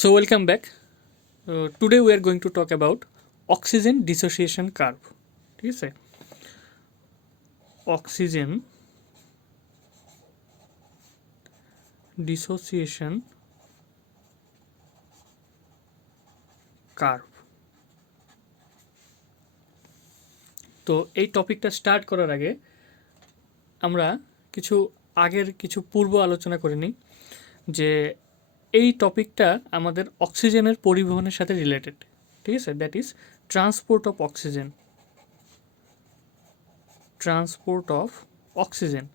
So welcome back. Today we are going to talk about oxygen dissociation curve. ঠিক আছে, oxygen dissociation curve. তো এই টপিকটা start করার আগে আমরা কিছু পূর্ব আলোচনা করে নিই যে এই টপিকটা আমাদের অক্সিজেনের পরিবহনের সাথে রিলেটেড। ঠিক আছে, that is transport of oxygen.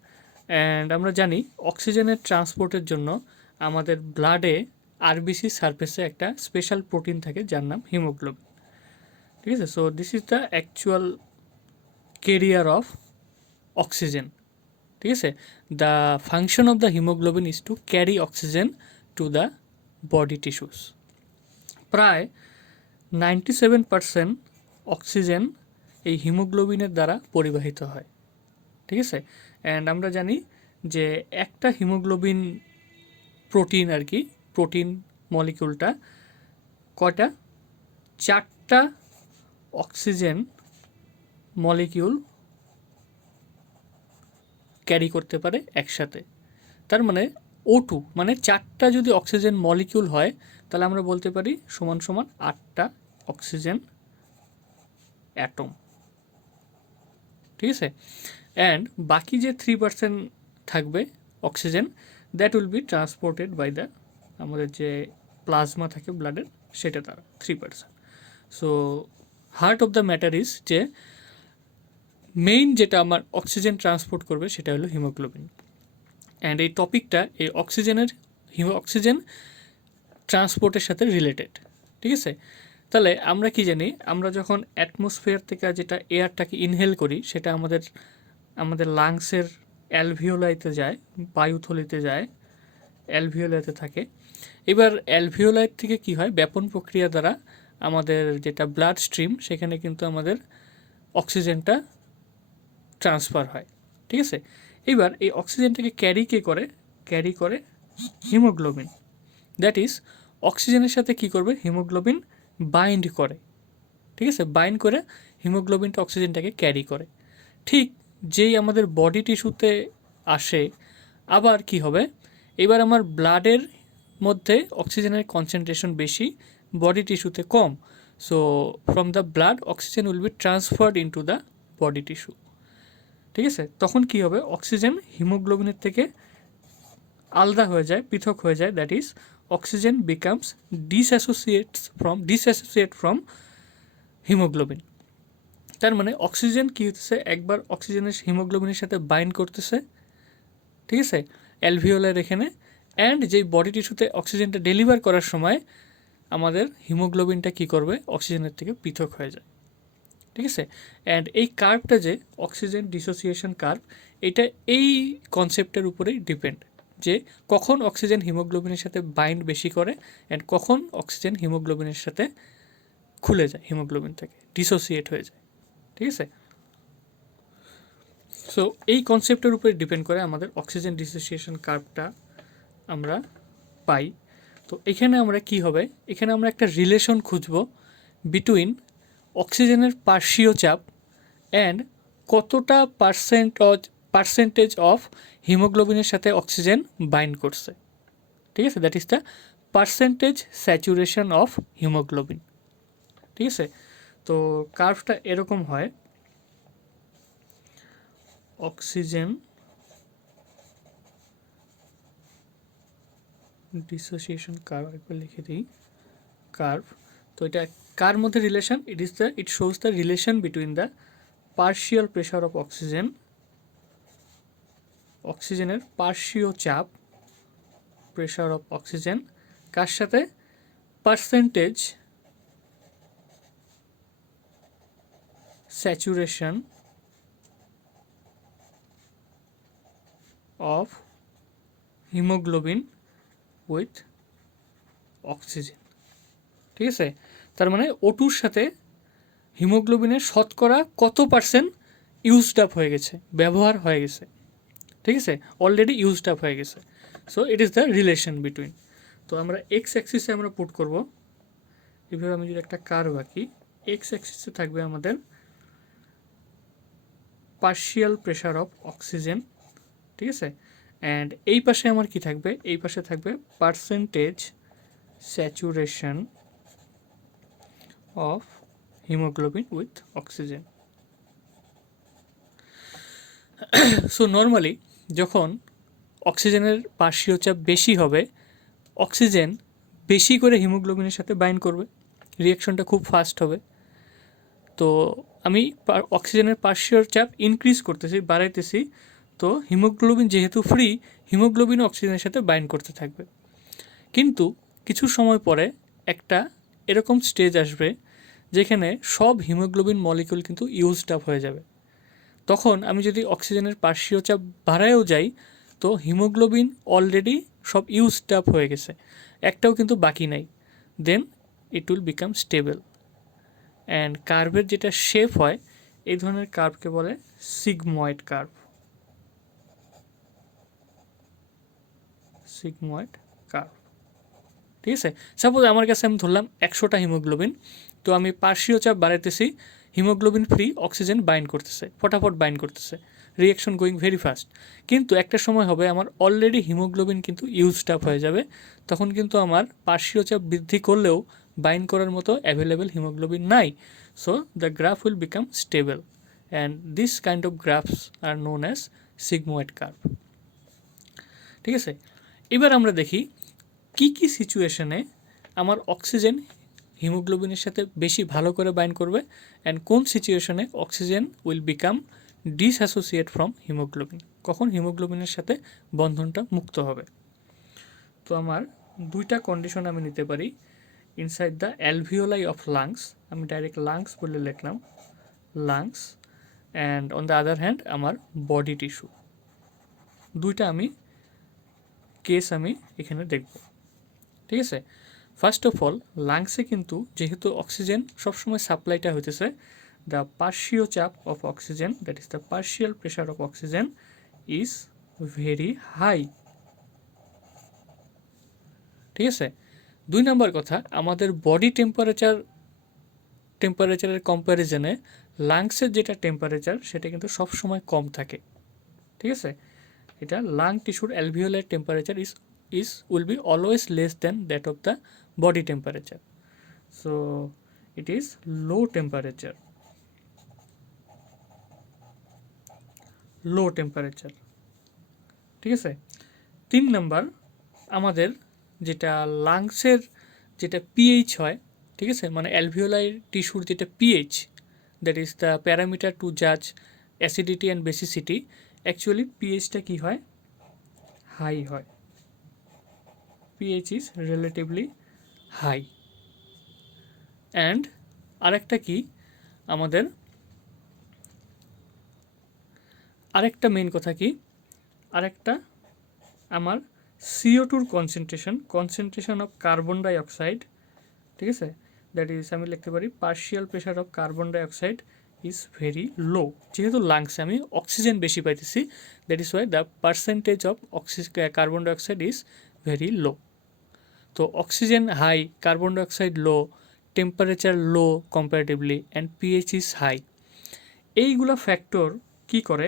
And আমরা জানি অক্সিজেনের ট্রান্সপোর্টের জন্য আমাদের ব্লাডে আরবিসি সারফেসে একটা স্পেশাল প্রোটিন থাকে যার নাম হিমোগ্লোবিন। ঠিক আছে, so this is the actual career of oxygen. ঠিক আছে, the function of the haemoglobin is to carry oxygen to the body tissues. প্রায় 97% অক্সিজেন এই হিমোগ্লোবিনের দ্বারা পরিবাহিত হয়। ঠিক আছে, অ্যান্ড আমরা জানি যে একটা হিমোগ্লোবিন প্রোটিন মলিকিউলটা কয়টা, 4টা অক্সিজেন মলিকিউল ক্যারি করতে পারে একসাথে। তার মানে O2 মানে 4টা যদি অক্সিজেন মলিকিউল হয় তাহলে আমরা বলতে পারি সমান সমান 8টা অক্সিজেন অ্যাটম। ঠিক আছে, অ্যান্ড বাকি যে 3% থাকবে oxygen, that will be transported by the আমাদের যে প্লাজমা থাকে ব্লাডের সেটা দ্বারা 3%। So heart of the matter is যে মেইন যেটা আমার অক্সিজেন ট্রান্সপোর্ট করবে সেটা হলো হিমোগ্লোবিন। অ্যান্ড এই টপিকটা এই অক্সিজেন ট্রান্সপোর্টের সাথে রিলেটেড। ঠিক আছে, তাহলে আমরা কি জানি, আমরা যখন অ্যাটমসফিয়ার থেকে যেটা এয়ারটাকে ইনহেল করি সেটা আমাদের লাংসের অ্যালভিওলাইতে যায়, বায়ুথলিতে যায়, অ্যালভিওলাইতে থাকে। এবার অ্যালভিওলাই থেকে কি হয়, ব্যাপন প্রক্রিয়া দ্বারা আমাদের যেটা ব্লাড স্ট্রিম সেখানে কিন্তু আমাদের অক্সিজেনটা ট্রান্সফার হয়। ঠিক আছে, এবার এই অক্সিজেনটাকে ক্যারি করে হিমোগ্লোবিন। দ্যাট ইজ অক্সিজেনের সাথে কি করবে, হিমোগ্লোবিন বাইন্ড করে। ঠিক আছে, বাইন্ড করে হিমোগ্লোবিনটা অক্সিজেনটাকে ক্যারি করে। ঠিক যেই আমাদের বডি টিস্যুতে আসে, আবার কি হবে, এবার আমার ব্লাডের মধ্যে অক্সিজেনের কনসেন্ট্রেশন বেশি, বডি টিস্যুতে কম। So from the blood oxygen will be transferred into the body tissue. ঠিক আছে, তখন কি হবে, অক্সিজেন হিমোগ্লোবিনের থেকে আলাদা হয়ে যায়, পৃথক হয়ে যায়। That is oxygen becomes dissociate from haemoglobin. তার মানে অক্সিজেন কি হতেছে, একবার অক্সিজেনের হিমোগ্লোবিনের সাথে বাইন্ড করতেছে। ঠিক আছে, অ্যালভিওলার এখানে, অ্যান্ড যেই বডি টিস্যুতে অক্সিজেনটা ডেলিভার করার সময় আমাদের হিমোগ্লোবিনটা কি করবে, অক্সিজেনের থেকে পৃথক হয়ে যায়। ঠিক আছে, অ্যান্ড এই কার্ভটা যে অক্সিজেন ডিসোসিয়েশন কার্ভ, এটা এই কনসেপ্টের উপরেই ডিপেন্ড যে কখন অক্সিজেন হিমোগ্লোবিনের সাথে বাইন্ড বেশি করে অ্যান্ড কখন অক্সিজেন হিমোগ্লোবিনের সাথে খুলে যায়, হিমোগ্লোবিন থেকে ডিসোসিয়েট হয়ে যায়। ঠিক আছে, সো এই কনসেপ্টের উপরে ডিপেন্ড করে আমাদের অক্সিজেন ডিসোসিয়েশন কার্ভটা আমরা পাই। তো এখানে আমরা কি হবে, এখানে আমরা একটা রিলেশন খুঁজব বিটুইন অক্সিজেনের পার্শ্বীয় চাপ অ্যান্ড কতটা পার্সেন্টেজ অফ হিমোগ্লোবিনের সাথে অক্সিজেন বাইন্ড করছে। ঠিক আছে, that is the percentage saturation of haemoglobin. ঠিক আছে, তো কার্ভটা এরকম হয়, অক্সিজেন ডিসোসিয়েশন কার্ভ একবার লিখে দিই, কার্ভ। তো এটা কার মধ্যে relation, it shows the relation between the partial pressure of অক্সিজেনের পার্শ্বীয় চাপ, প্রেশার অফ অক্সিজেন, কার সাথে, percentage saturation of haemoglobin with oxygen. ঠিক আছে, তার মানে O2-র সাথে হিমোগ্লোবিনের শতকরা কত পার্সেন্ট ইউজড আপ হয়ে গেছে, ব্যবহার হয়ে গেছে। ঠিক আছে, অলরেডি ইউজড আপ হয়ে গেছে। So it is the relation between. তো আমরা এক্স অ্যাক্সিসে আমরা পুট করব, এভাবে আমি যদি একটা কার্ভ আঁকি, এক্স অ্যাক্সিসে থাকবে আমাদের পার্শিয়াল প্রেশার অফ অক্সিজেন, ঠিক আছে। অ্যান্ড এই পাশে আমার কি থাকবে, এই পাশে থাকবে percentage saturation of haemoglobin with oxygen. So normally যখন অক্সিজেনের পার্শ্বীয় চাপ বেশি হবে, অক্সিজেন বেশি করে হিমোগ্লোবিনের সাথে বাইন্ড করবে, রিয়াকশনটা খুব ফাস্ট হবে। তো আমি অক্সিজেনের পার্শ্বীয় চাপ ইনক্রিজ করতেছি, বাড়াইতেছি, তো হিমোগ্লোবিন যেহেতু ফ্রি, হিমোগ্লোবিন অক্সিজেনের সাথে বাইন্ড করতে থাকবে। কিন্তু কিছু সময় পরে একটা এরকম স্টেজ আসবে যেখানে সব হিমোগ্লোবিন মলিকিউল কিন্তু ইউজড আপ হয়ে যাবে। তখন আমি যদি অক্সিজেনের পার্শ্বীয় চাপ বাড়ায়ও যাই, তো হিমোগ্লোবিন অলরেডি সব ইউজড আপ হয়ে গেছে, একটাও কিন্তু বাকি নাই। Then it will become stable. And কার্ভের যেটা শেপ হয়, এই ধরনের কার্ভকে বলে সিগময়েড কার্ভ। সিগময়েড কার্ভ, ঠিক আছে। সাপোজ আমার কাছে আমি ধরলাম 100টা হিমোগ্লোবিন, তো আমি পার্শ্বীয় চাপ বাড়াইতেছি, হিমোগ্লোবিন ফ্রি অক্সিজেন বাইন্ড করতেছে, ফটাফট বাইন্ড করতেছে, রিয়াকশন গোয়িং ভেরি ফাস্ট। কিন্তু একটা সময় হবে আমার অলরেডি হিমোগ্লোবিন কিন্তু ইউজড আপ হয়ে যাবে, তখন কিন্তু আমার পার্শ্বীয় চাপ বৃদ্ধি করলেও বাইন্ড করার মতো অ্যাভেলেবেল হিমোগ্লোবিন নাই। So the graph will become stable, and this kind of graphs are known as sigmoid curve, ঠিক আছে। এবার আমরা দেখি কি কি সিচুয়েশনে আমার অক্সিজেন হিমোগ্লোবিনের সাথে বেশি ভালো করে বাইন্ড করবে, অ্যান্ড কোন সিচুয়েশনে oxygen will become dissociate from haemoglobin, কখন হিমোগ্লোবিনের সাথে বন্ধনটা মুক্ত হবে। তো আমার দুইটা কন্ডিশন আমি নিতে পারি। Inside the alveoli of lungs, আমি ডাইরেক্ট লাংস বলে লিখলাম, lungs, and on the other hand আমার বডি টিস্যু। দুইটা আমি কেস আমি এখানে দেখব, ঠিক আছে। ফার্স্ট অফ অল লাংসে কিন্তু যেহেতু অক্সিজেন সবসময় সাপ্লাইটা হইতেছে, দ্য পার্শ্বীয় চাপ of oxygen, that is the partial pressure of oxygen is very high, ঠিক আছে। 2 নম্বর কথা, আমাদের বডি টেম্পারেচারের কম্প্যারিজনে লাংসের যেটা টেম্পারেচার সেটা কিন্তু সবসময় কম থাকে, ঠিক আছে। এটা লাং টিস্যুর alveolar temperature will be always less than that of the body temperature. So it is low temperature, ঠিক আছে। 3 নাম্বার, আমাদের যেটা লাংসের যেটা পিএইচ হয়, ঠিক আছে, মানে অ্যালভিওলাই টিস্যুর যেটা pH, that is the parameter to জাজ অ্যাসিডিটি অ্যান্ড বেসিসিটি, অ্যাকচুয়ালি পিএইচটা কী হয়, হাই হয়, pH is relatively high. and আরেকটা কি, আমাদের আরেকটা মেইন কথা কি, আরেকটা আমার CO2 concentration of carbon dioxide, ঠিক আছে, দ্যাট ইজ আমি লিখতে পারি partial pressure of carbon dioxide is very low. যেহেতু লাংসে আমি অক্সিজেন বেশি পাইতেছি, that is why the percentage of carbon dioxide is very low. তো oxygen high, carbon dioxide low, temperature low comparatively, and pH is high. এইগুলো factor কি করে,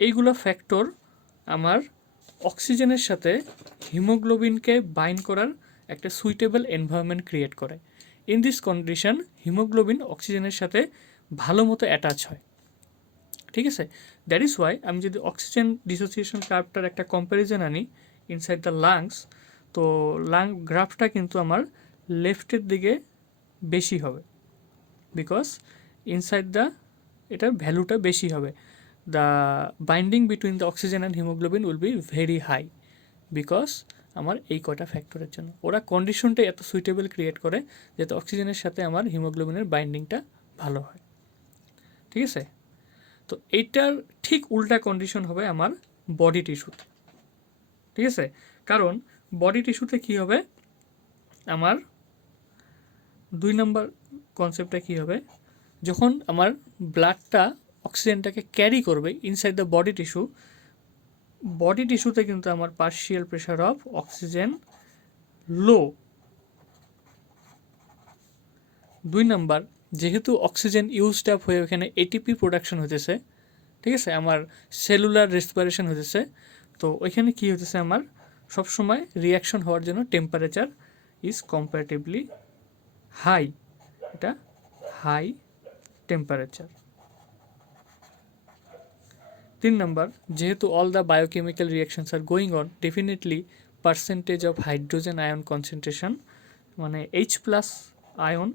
এইগুলো ফ্যাক্টর আমার অক্সিজেনের সাথে হিমোগ্লোবিনকে বাইন্ড করার একটা সুইটেবল এনভায়রনমেন্ট ক্রিয়েট করে। ইন দিস কন্ডিশন হিমোগ্লোবিন অক্সিজেনের সাথে ভালো মতো অ্যাটাচ হয়, ঠিক আছে। দ্যাট ইজ ওয়াই আমি যদি অক্সিজেন ডিসোসিয়েশন কার্ভটার একটা কম্প্যারিজন আনি ইনসাইড দ্য লাংস, তো লাং গ্রাফটা কিন্তু আমার লেফটের দিকে বেশি হবে, বিকজ ইনসাইড দ্য এটার ভ্যালুটা বেশি হবে, the binding between the oxygen and haemoglobin will be very high, because আমার এই কটা ফ্যাক্টরের জন্য ওরা কন্ডিশনটা এত সুইটেবল ক্রিয়েট করে যাতে অক্সিজেনের সাথে আমার হিমোগ্লোবিনের বাইন্ডিংটা ভালো হয়, ঠিক আছে। তো এইটার ঠিক উল্টা কন্ডিশন হবে আমার বডি টিস্যুতে, ঠিক আছে। কারণ বডি টিস্যুতে কী হবে, আমার 2 নম্বর কনসেপ্টটা কী হবে, যখন আমার ব্লাডটা অক্সিজেনটাকে ক্যারি করবে ইনসাইড দ্য বডি টিস্যুতে কিন্তু আমার partial pressure of oxygen low. 2 number, যেহেতু অক্সিজেন ইউজড আপ হয়ে ওখানে এটিপি প্রোডাকশন হতেছে, ঠিক আছে, আমার সেলুলার রেসপিরেশন হতেছে, তো ওইখানে কি হতেছে, আমার সবসময় রিয়াকশন হওয়ার জন্য টেম্পারেচার ইজ কম্পারেটিভলি হাই, এটা হাই টেম্পারেচার। 3 নাম্বার, যেহেতু all the biochemical reactions are going on, definitely percentage of hydrogen ion concentration, মানে H প্লাস আয়ন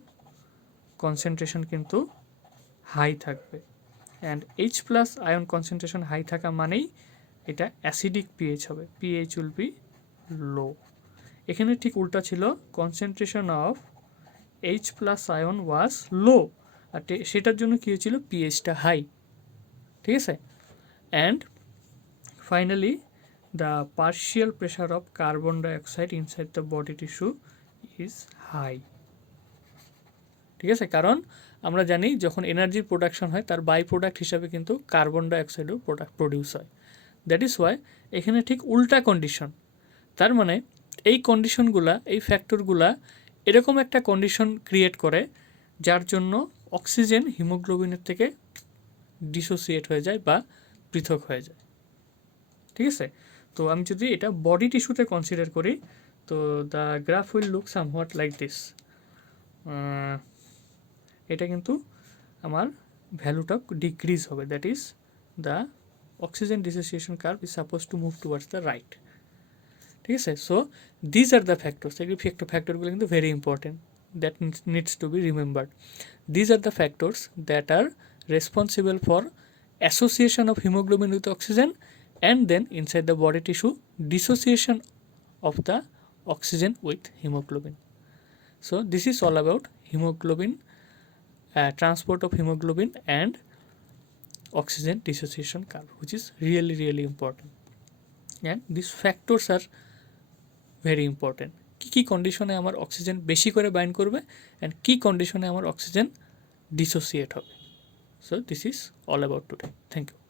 কনসেন্ট্রেশন কিন্তু হাই থাকবে। And H plus ion concentration high থাকা মানেই এটা acidic pH হবে, pH will be low. এখানে ঠিক উল্টা ছিল, concentration of H plus ion was low, আর সেটার জন্য কী হয়েছিল, পিএইচটা হাই, ঠিক আছে। And finally the partial pressure of carbon dioxide inside the body tissue is high, ঠিক আছে। কারণ আমরা জানি যখন এনার্জির প্রোডাকশন হয় তার বাই প্রোডাক্ট হিসাবে কিন্তু কার্বন ডাইঅক্সাইডও প্রডিউস হয়। দ্যাট ইজ ওয়াই এখানে ঠিক উল্টা কন্ডিশন। তার মানে এই কন্ডিশনগুলা, এই ফ্যাক্টরগুলা এরকম একটা কন্ডিশন ক্রিয়েট করে যার জন্য অক্সিজেন হিমোগ্লোবিনের থেকে ডিসোসিয়েট হয়ে যায় বা পৃথক হয়ে যায়, ঠিক আছে। তো আমি যদি এটা বডি টিস্যুতে কনসিডার করি, তো the graph will look somewhat like this. এটা কিন্তু আমার ভ্যালুটা ডিক্রিজ হবে, that is the oxygen dissociation curve is suppose to move towards the right, ঠিক আছে। So these are the factors, এই ফ্যাক্টরগুলো কিন্তু very important, that needs to be remembered. These are the factors that R responsible for association of hemoglobin with oxygen and then inside the body tissue dissociation of the oxygen with hemoglobin. So this is all about hemoglobin, transport of hemoglobin and oxygen dissociation curve, which is really really important, and these factors are very important. কি কন্ডিশনে আমার oxygen বেশি করে bind করবে and কি কন্ডিশনে আমার oxygen dissociate হবে। So this is all about today. Thank you.